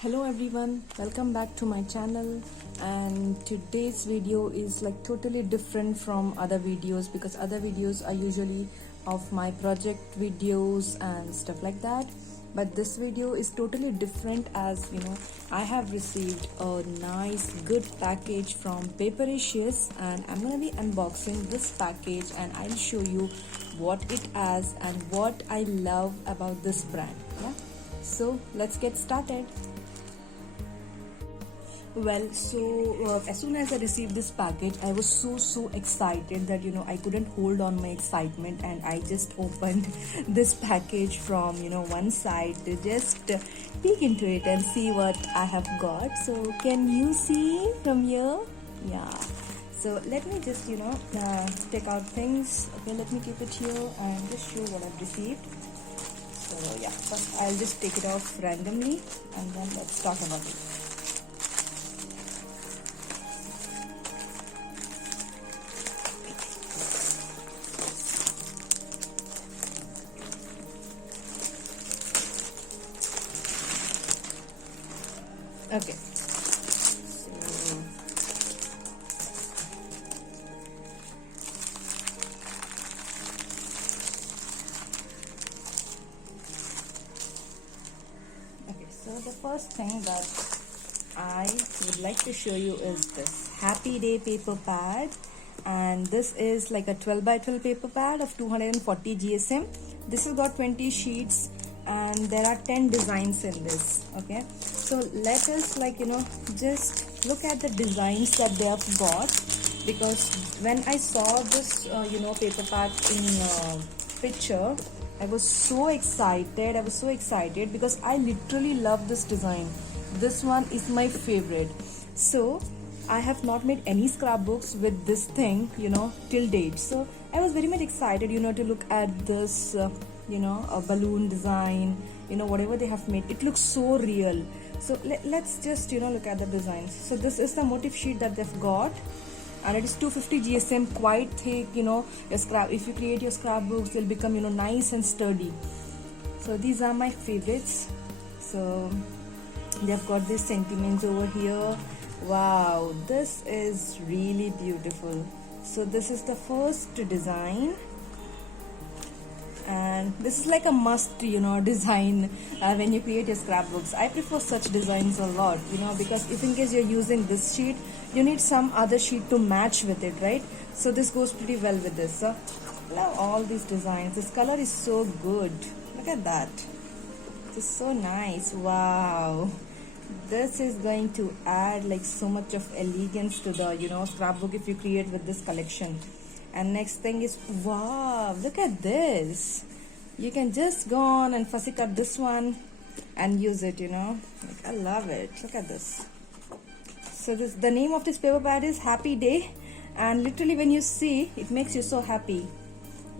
Hello everyone, welcome back to my channel. And today's video is like totally different from other videos because other videos are usually of my project videos and stuff like that, but this video is totally different. As you know, I have received a nice good package from Papericious and I'm gonna be unboxing this package and I'll show you what it has and what I love about this brand. Yeah, so let's get started. Well, so as soon as I received this package, I was so excited that I couldn't hold on my excitement, and I just opened this package from one side to just peek into it and see what I have got. So can you see from here? Yeah. So let me just take out things. Okay, let me keep it here and just show what I've received. So yeah, first I'll just take it off randomly and then let's talk about it. Okay, so the first thing that I would like to show you is this Happy Day paper pad, and this is like a 12 by 12 paper pad of 240 GSM. This has got 20 sheets and there are 10 designs in this. Okay, so let us just look at the designs that they have got, because when I saw this paper pack in picture, I was so excited. Because I literally love this design. This one is my favorite. So I have not made any scrapbooks with this thing till date. So I was very much excited to look at this a balloon design, whatever they have made. It looks so real. So let's just look at the designs. So this is the motif sheet that they've got, and it is 250 GSM, quite thick. If you create your scrapbooks, they'll become nice and sturdy. So these are my favorites. So they've got these sentiments over here. Wow, this is really beautiful. So this is the first design, and this is like a must design when you create your scrapbooks. I prefer such designs a lot, because if in case you're using this sheet, you need some other sheet to match with it, right? So this goes pretty well with this. So love all these designs. This color is so good. Look at that. It's so nice. Wow, this is going to add like so much of elegance to the scrapbook if you create with this collection. And next thing is, wow, look at this. You can just go on and fussy cut this one and use it, like, I love it. Look at this. So the name of this paper pad is Happy Day, and literally when you see, it makes you so happy.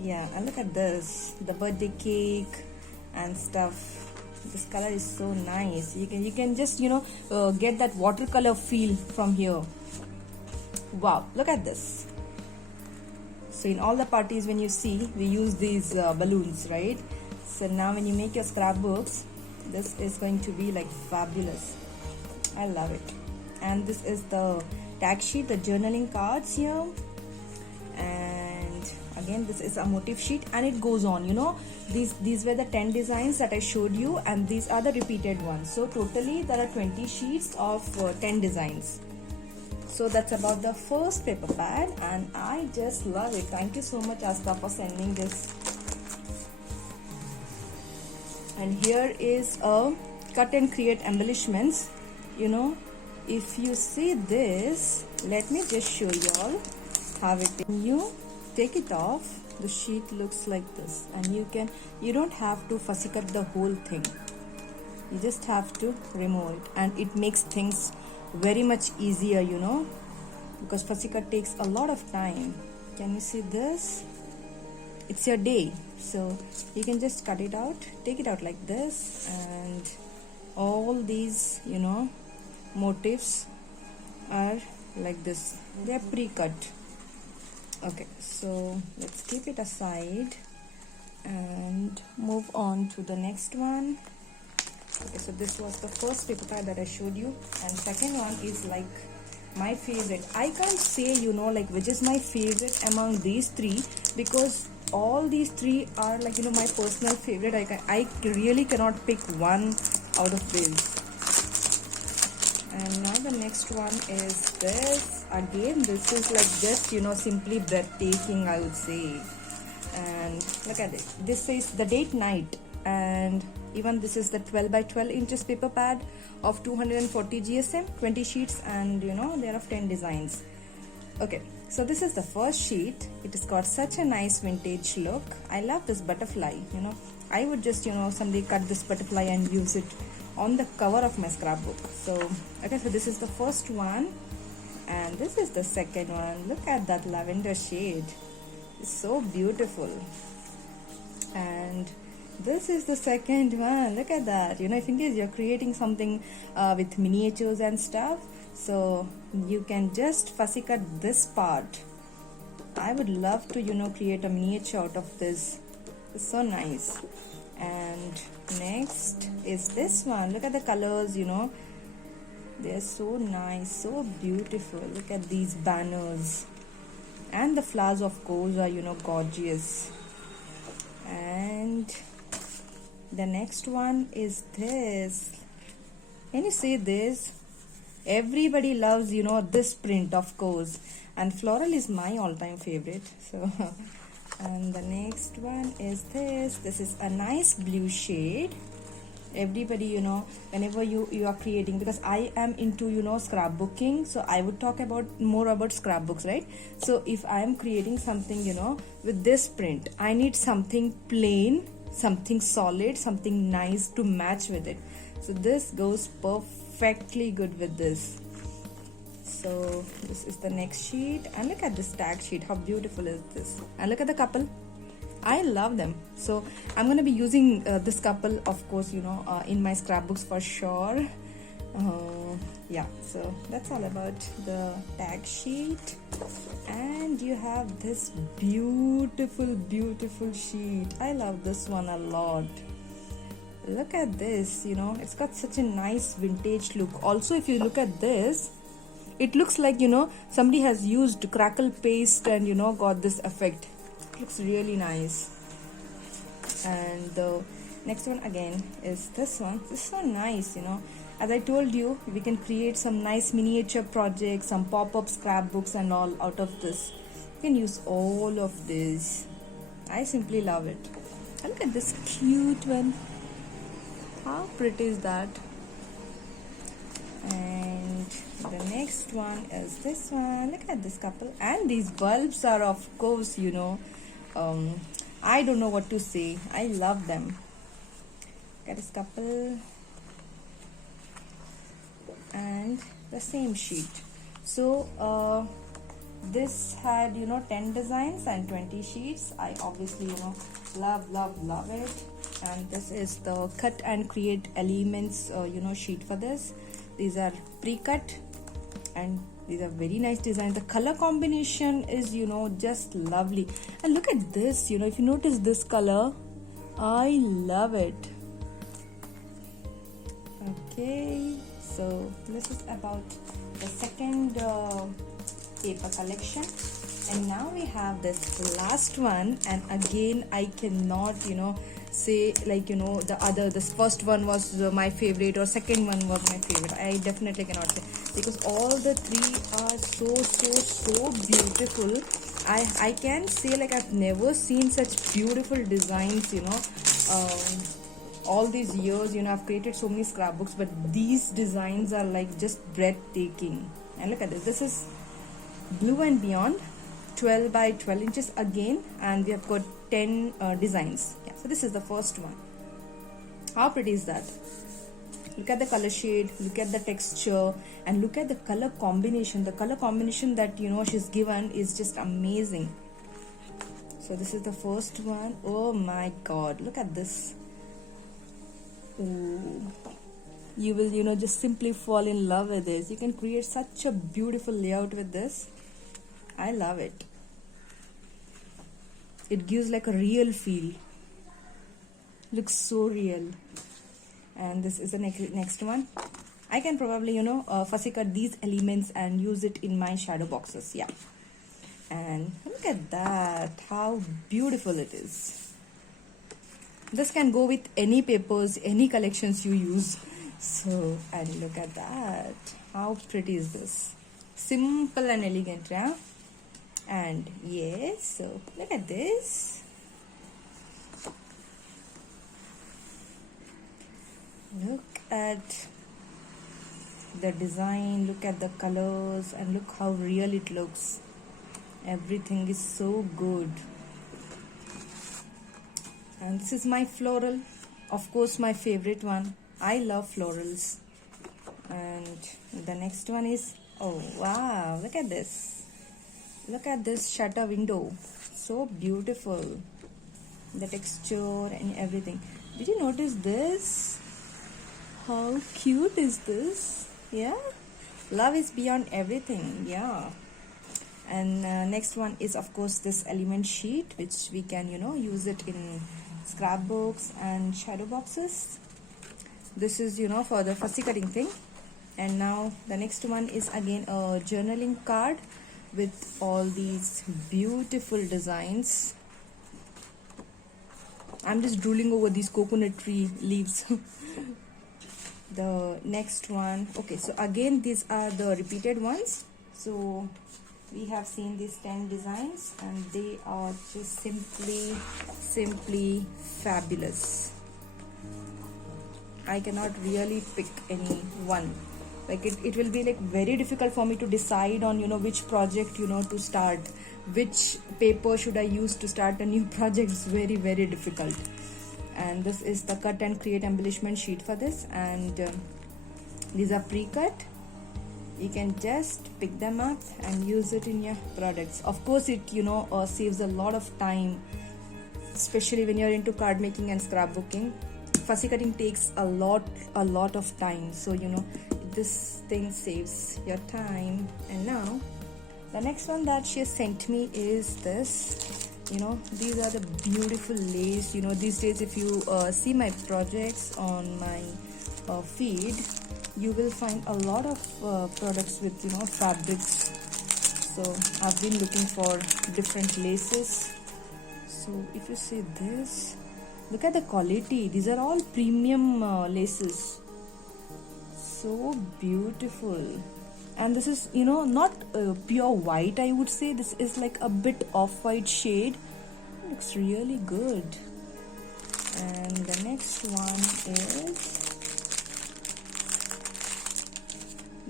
Yeah, and look at this, the birthday cake and stuff. This color is so nice. You can just get that watercolor feel from here. Wow, look at this. So in all the parties, when you see, we use these balloons, right? So now when you make your scrapbooks, this is going to be like fabulous. I love it. And this is the tag sheet, the journaling cards here. And again, this is a motif sheet, and it goes on. These were the 10 designs that I showed you, and these are the repeated ones. So totally there are 20 sheets of 10 designs. So that's about the first paper pad, and I just love it. Thank you so much, Asta, for sending this. And here is a cut and create embellishments. If you see this, let me just show you all how it is. You take it off, the sheet looks like this, and you don't have to fussy cut the whole thing. You just have to remove it, and it makes things very much easier, because fussy cut takes a lot of time. Can you see this? It's your day, so you can just cut it out, take it out like this, and all these motifs are like this. They are pre-cut. Okay, so let's keep it aside and move on to the next one. Okay, so this was the first paper pad that I showed you, and second one is like my favorite. I can't say, you know, like which is my favorite among these three, because all these three are like, you know, my personal favorite. I really cannot pick one out of these. And now the next one is this. Again, this is like just, you know, simply breathtaking, I would say. And look at it. This says the date night, and even this is the 12 by 12 inches paper pad of 240 GSM, 20 sheets, and you know, there are 10 designs. Okay, so this is the first sheet. It has got such a nice vintage look. I love this butterfly, you know. I would just, you know, someday cut this butterfly and use it on the cover of my scrapbook. So, okay, so this is the first one, and this is the second one. Look at that lavender shade. It's so beautiful. And this is the second one. Look at that. You know, if in case you're creating something with miniatures and stuff, so you can just fussy cut this part. I would love to, you know, create a miniature out of this. It's so nice. And next is this one. Look at the colors, you know. They're so nice, so beautiful. Look at these banners. And the flowers, of course, are, you know, gorgeous. And the next one is this. Can you say this? Everybody loves, you know, this print, of course. And floral is my all-time favorite. So, and the next one is this. This is a nice blue shade. Everybody, you know, whenever you are creating, because I am into, you know, scrapbooking, so I would talk about more about scrapbooks, right? So if I am creating something, you know, with this print, I need something plain, something solid, something nice to match with it. So this goes perfectly good with this. So this is the next sheet, and look at this tag sheet. How beautiful is this? And look at the couple. I love them. So I'm going to be using this couple, of course, you know, in my scrapbooks for sure. Yeah, so that's all about the tag sheet. And you have this beautiful, beautiful sheet. I love this one a lot. Look at this, you know, it's got such a nice vintage look. Also, if you look at this, it looks like, you know, somebody has used crackle paste and, you know, got this effect. Looks really nice. And the next one again is this one. This is so nice, you know. As I told you, we can create some nice miniature projects, some pop-up scrapbooks and all out of this. You can use all of this. I simply love it. And look at this cute one. How pretty is that? And the next one is this one. Look at this couple. And these bulbs are, of course, you know, I don't know what to say. I love them. Got this couple. And the same sheet. So this had, you know, 10 designs and 20 sheets. I obviously, you know, love it. And this is the cut and create elements, you know, sheet for this. These are pre-cut, and these are very nice designs. The color combination is, you know, just lovely. And look at this, you know, if you notice this color, I love it. Okay, so this is about the second paper collection. And now we have this last one, and again I cannot, you know, say like, you know, this first one was my favorite or second one was my favorite. I definitely cannot say, because all the three are so beautiful. I can say like I've never seen such beautiful designs, you know. All these years, you know, I've created so many scrapbooks, but these designs are like just breathtaking. And look at this. This is Blue and Beyond, 12 by 12 inches again, and we have got 10 designs. Yeah, so this is the first one. How pretty is that? Look at the color shade, look at the texture, and look at the color combination. The color combination that, you know, she's given is just amazing. So this is the first one. Oh my god, look at this. Ooh. You will, you know, just simply fall in love with this. You can create such a beautiful layout with this. I love it. It gives like a real feel. Looks so real. And this is the next one. I can probably, you know, fussy cut these elements and use it in my shadow boxes. Yeah. And look at that, how beautiful it is. This can go with any papers, any collections you use. So, and look at that, how pretty is this? Simple and elegant, yeah? And yes, so look at this. Look at the design, look at the colors, and look how real it looks. Everything is so good. And this is my floral, of course my favorite one. I love florals. And the next one is, oh wow, look at this. Look at this shutter window, so beautiful. The texture and everything. Did you notice this? How cute is this? Yeah, love is beyond everything. Yeah. And next one is of course this element sheet, which we can, you know, use it in scrapbooks and shadow boxes. This is, you know, for the fussy cutting thing. And now the next one is again a journaling card with all these beautiful designs. I'm just drooling over these coconut tree leaves. The next one, okay, so again these are the repeated ones. So we have seen these 10 designs and they are just simply fabulous. I cannot really pick any one. Like it will be like very difficult for me to decide on, you know, which project, you know, to start, which paper should I use to start a new project. It's very difficult. And this is the cut and create embellishment sheet for this, and these are pre-cut. You can just pick them up and use it in your products. Of course it, you know, saves a lot of time, especially when you're into card making and scrapbooking. Fussy cutting takes a lot of time, so you know this thing saves your time. And now the next one that she has sent me is this. You know, these are the beautiful lace. You know, these days if you see my projects on my feed, you will find a lot of products with, you know, fabrics. So I've been looking for different laces. So if you see this, look at the quality. These are all premium laces. So beautiful. And this is, you know, not pure white, I would say. This is like a bit off-white shade. Looks really good. And the next one is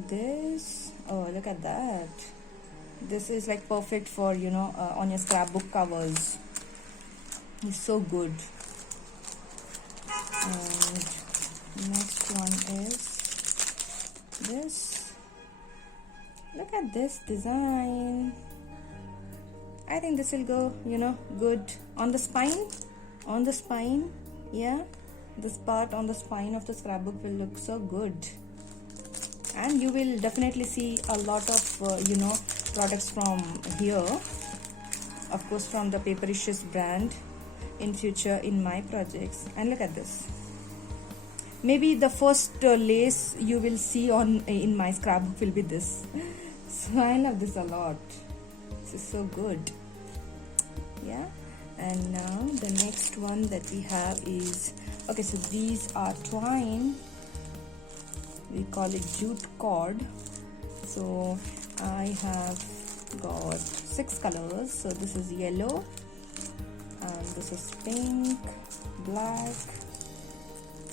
this. Oh, look at that. This is like perfect for, you know, on your scrapbook covers. It's so good. And next one is this. Look at this design. I think this will go, you know, good on the spine. On the spine, yeah. This part on the spine of the scrapbook will look so good. And you will definitely see a lot of, you know, products from here. Of course, from the Papericious brand in future in my projects. And look at this. Maybe the first lace you will see on in my scrapbook will be this. So I love this a lot. This is so good. Yeah. And now the next one that we have is, okay, so these are twine. We call it jute cord. So I have got 6 colors. So this is yellow, and this is pink, black,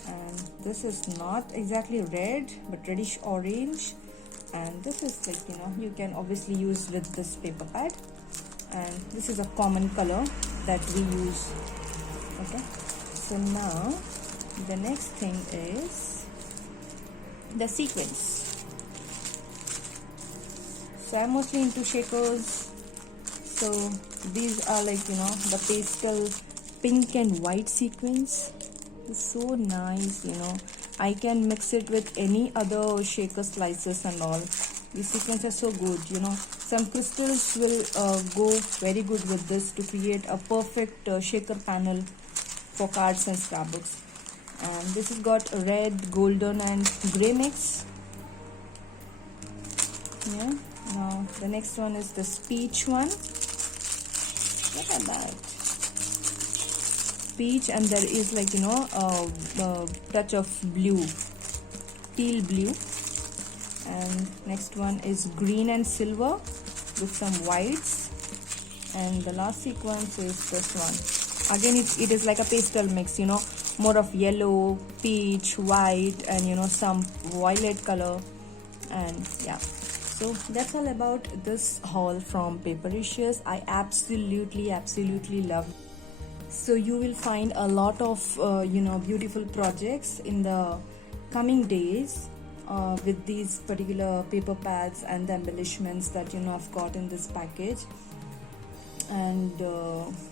and this is not exactly red but reddish orange, and this is like, you know, you can obviously use with this paper pad, and this is a common color that we use. Okay, so now the next thing is the sequins. So I'm mostly into shakers, so these are like, you know, the pastel pink and white sequins. It's so nice, you know. I can mix it with any other shaker slices and all. These sequins are so good, you know. Some crystals will go very good with this to create a perfect shaker panel for cards and scrapbooks. and this has got red, golden and gray mix. Yeah. Now the next one is the peach one. Look at that, peach, and there is like, you know, a touch of blue, teal blue. And next one is green and silver with some whites. And the last sequence is this one. Again, it is like a pastel mix, you know, more of yellow, peach, white, and you know, some violet color. And yeah, so that's all about this haul from Papericious. I absolutely love. So you will find a lot of you know, beautiful projects in the coming days with these particular paper pads and the embellishments that, you know, I've got in this package. And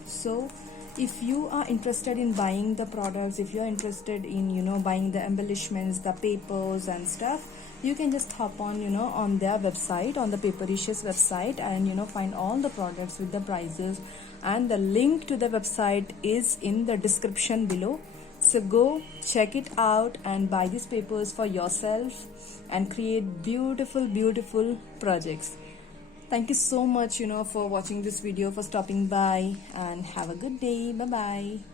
so if you are interested in buying the products, if you are interested in, you know, buying the embellishments, the papers and stuff, you can just hop on, you know, on their website, on the Papericious website, and you know, find all the products with the prices, and the link to the website is in the description below. So go check it out and buy these papers for yourself and create beautiful projects. Thank you so much, you know, for watching this video, for stopping by, and have a good day. Bye bye.